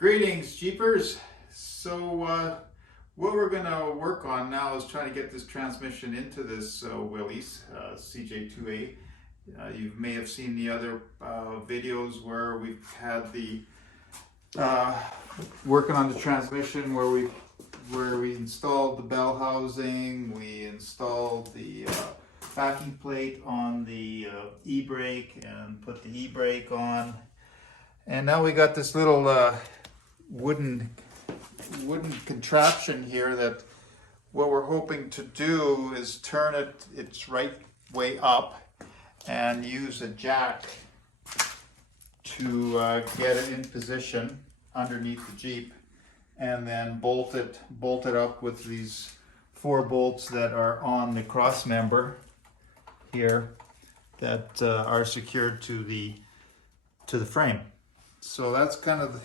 Greetings, Jeepers. So what we're going to work on now is trying to get this transmission into this Willys CJ2A. You may have seen the other videos where we've had the working on the transmission where we installed the bell housing, we installed the backing plate on the e-brake and put the e-brake on, and now we got this little wooden contraption here that what we're hoping to do is turn it its right way up and use a jack to get it in position underneath the Jeep, and then bolt it up with these 4 bolts that are on the cross member here that are secured to the frame. So that's kind of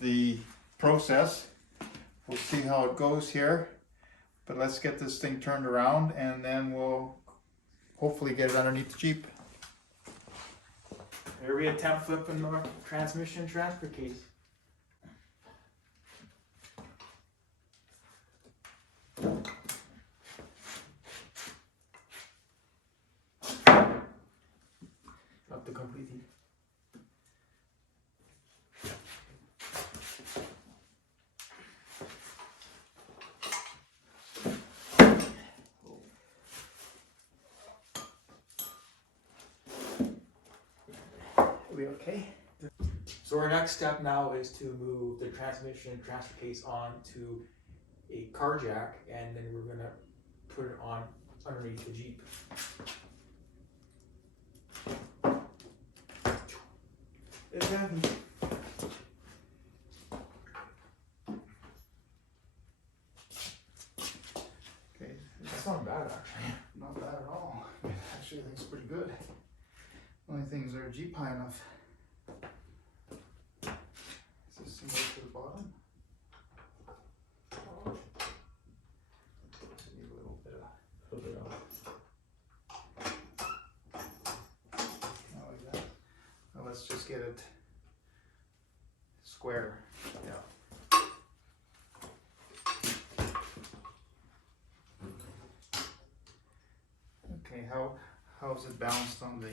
the process. We'll see how it goes here, but let's get this thing turned around and then we'll hopefully get it underneath the Jeep. Here we attempt flipping the transmission transfer case. Up to completely. Are we okay? So our next step now is to move the transmission transfer case onto a car jack, and then we're gonna put it on underneath the Jeep. It's heavy. Okay, That's not bad actually. not bad at all. Actually, I think it's pretty good. Only thing is our Jeep high enough. Is this thing right to the bottom? Need a little bit of. Like that. Now let's just get it square. Yeah. Okay, how's it balanced on the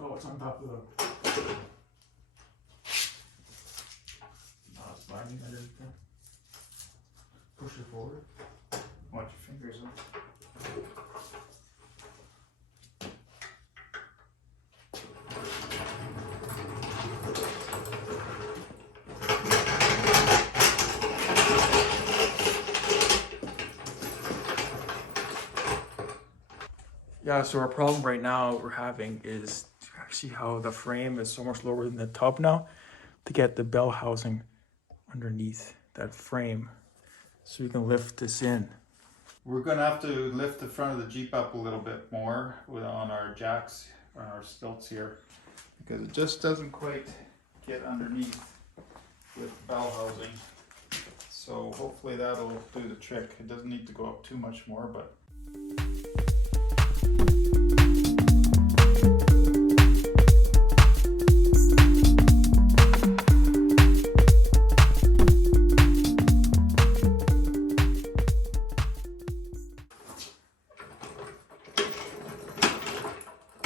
Oh, it's on top of the. Oh, it's binding underneath there. Push it forward. watch your fingers on. Yeah, so our problem right now we're having is, see how the frame is so much lower than the tub now, to get the bell housing underneath that frame so we can lift this in. We're going to have to lift the front of the Jeep up a little bit more on our jacks, on our stilts here, because it just doesn't quite get underneath with bell housing. So hopefully that'll do the trick. It doesn't need to go up too much more, but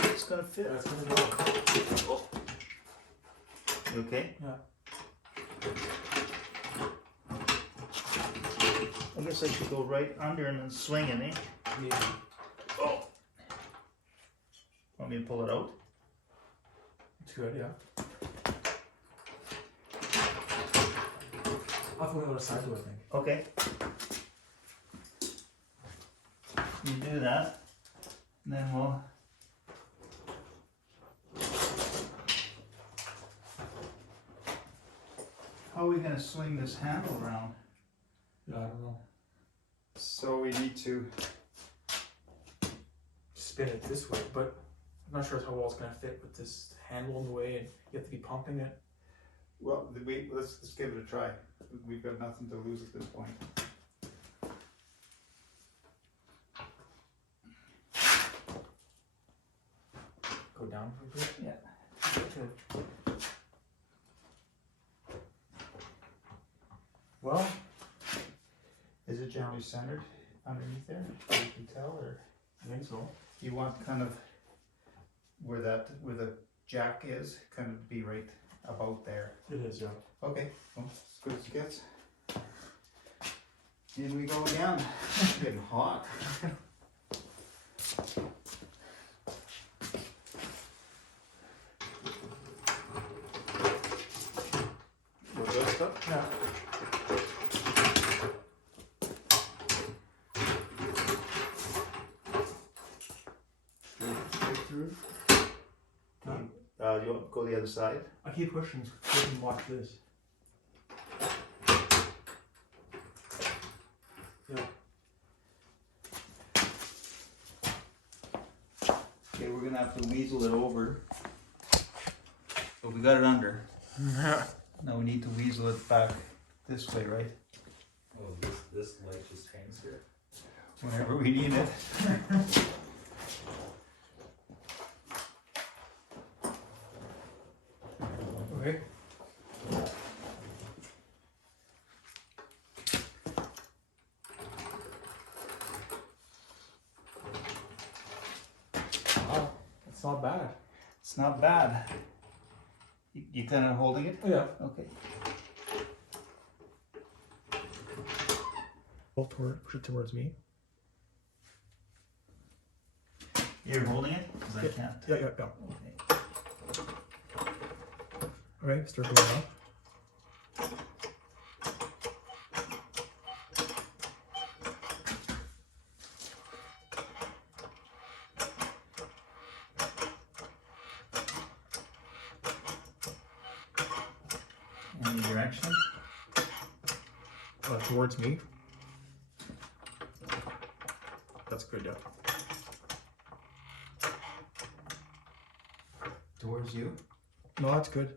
it's gonna fit. That's gonna go. You okay? Yeah. I guess I should go right under and then swing it, eh? Maybe. Oh. Want me to pull it out? It's good, yeah. I'll go the other side too, I think. Okay. You do that, and then we'll. How are we going to swing this handle around? Yeah, I don't know. So we need to. Spin it this way, but I'm not sure how well it's gonna fit with this handle in the way, and you have to be pumping it. Well, let's give it a try. We've got nothing to lose at this point. Go down for a bit. Yeah. Good. Well, is it generally centered underneath there? You can tell, or I think so. you want kind of where the jack is, kind of be right about there. It is, yeah. Okay, well, as good as it gets. In we go again. It's getting hot. We're good stuff? Yeah. Straight through. You want to go the other side? I keep pushing so you can watch this. Yeah. Okay, we're gonna have to weasel it over. But we got it under. Yeah. Now we need to weasel it back this way, right? Oh, this light just hangs here. Whenever we need it. Okay. Wow, that's not bad. It's not bad. You kind of holding it? Oh, yeah. Okay. Push it towards me. You're holding it? Because I can't. Yeah. Okay. Okay, start going up. Any direction? Towards me. That's good, yeah. Towards you? No, that's good.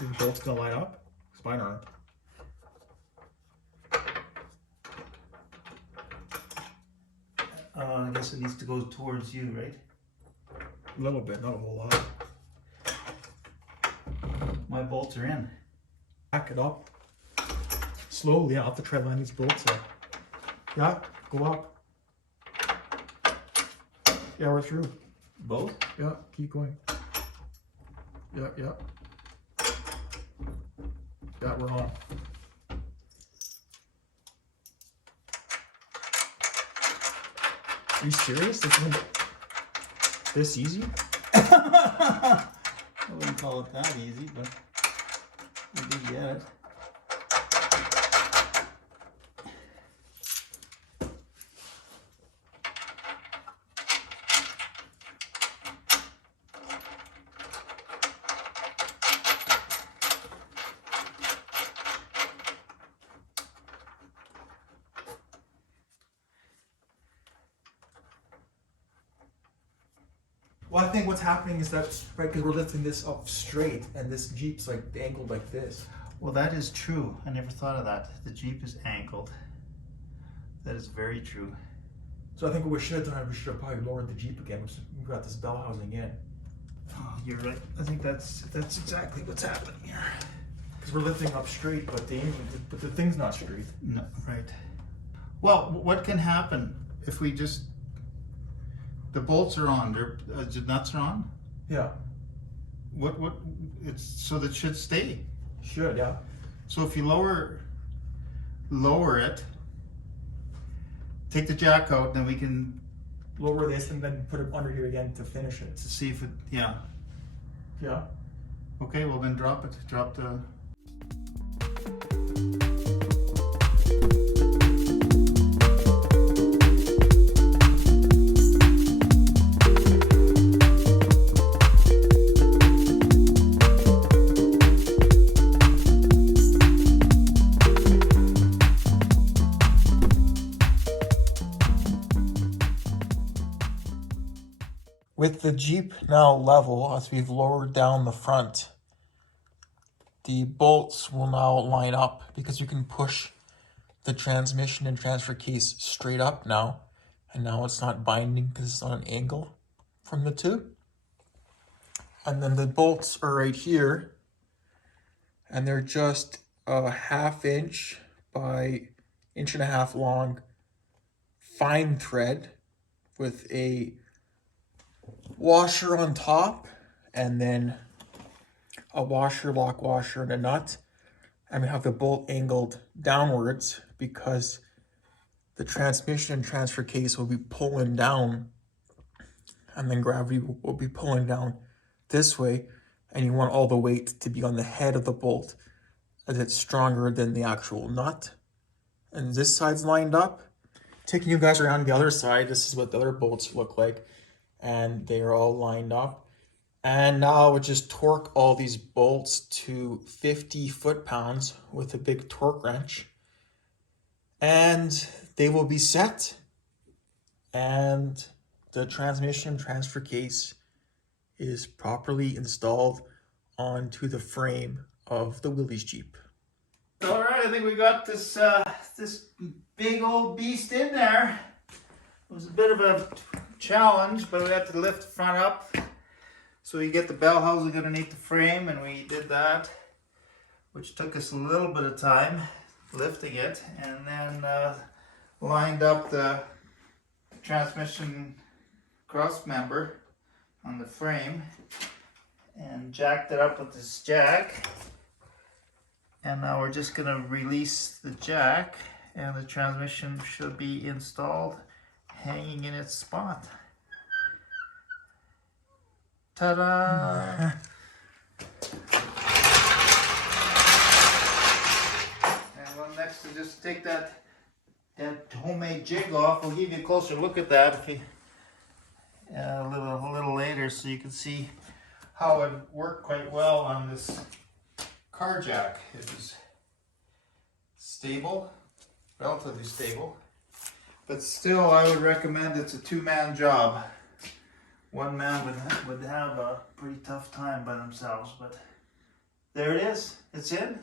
These bolts gonna line up? 'Cause mine aren't. I guess it needs to go towards you, right? A little bit, not a whole lot. My bolts are in. Back it up. Slowly, I'll have to try to line these bolts up. Yeah, go up. Yeah, we're through. Both? Yeah, keep going. Yeah. Yeah, we're on. Are you serious? This easy? I wouldn't call it that easy, but we did get it. Well, I think what's happening is that, right, because we're lifting this up straight and this Jeep's like angled like this. Well, that is true. I never thought of that. The Jeep is angled. That is very true. So I think what we should have done, we should have probably lowered the Jeep again. We've got this bell housing in. Oh, you're right. I think that's exactly what's happening here. Because we're lifting up straight, but the thing's not straight. No, right. Well, what can happen if we just... The bolts are on. The nuts are on. Yeah. What? It's so that should stay. Should, yeah. So if you lower it, take the jack out, then we can Lower this and then put it under here again to finish it. to see if it. Yeah. Yeah. Okay. Well, then drop it. Drop the. With the Jeep now level, as we've lowered down the front, the bolts will now line up because you can push the transmission and transfer case straight up now. And now it's not binding because it's on an angle from the two. And then the bolts are right here. And they're just a 1/2 inch by 1.5 inch long fine thread with a washer on top and then a washer, lock washer, and a nut. And we have the bolt angled downwards because the transmission and transfer case will be pulling down, and then gravity will be pulling down this way, and you want all the weight to be on the head of the bolt as it's stronger than the actual nut. And this side's lined up. Taking you guys around the other side, this is what the other bolts look like, and they are all lined up. And now I would just torque all these bolts to 50 foot-pounds with a big torque wrench, and they will be set, and the transmission transfer case is properly installed onto the frame of the Willys Jeep. All right, I think we got this this big old beast in there. It was a bit of a challenge, but we had to lift the front up so we get the bell housing underneath the frame, and we did that, which took us a little bit of time lifting it, and then lined up the transmission cross member on the frame and jacked it up with this jack. And now we're just going to release the jack, and the transmission should be installed hanging in its spot. Ta-da! And well, next to just take that homemade jig off. We'll give you a closer look at that if you, a little later, so you can see how it worked quite well on this car jack. It was stable, relatively stable, but still I would recommend it's a two-man job. One man would have a pretty tough time by themselves, but there it is. It's in.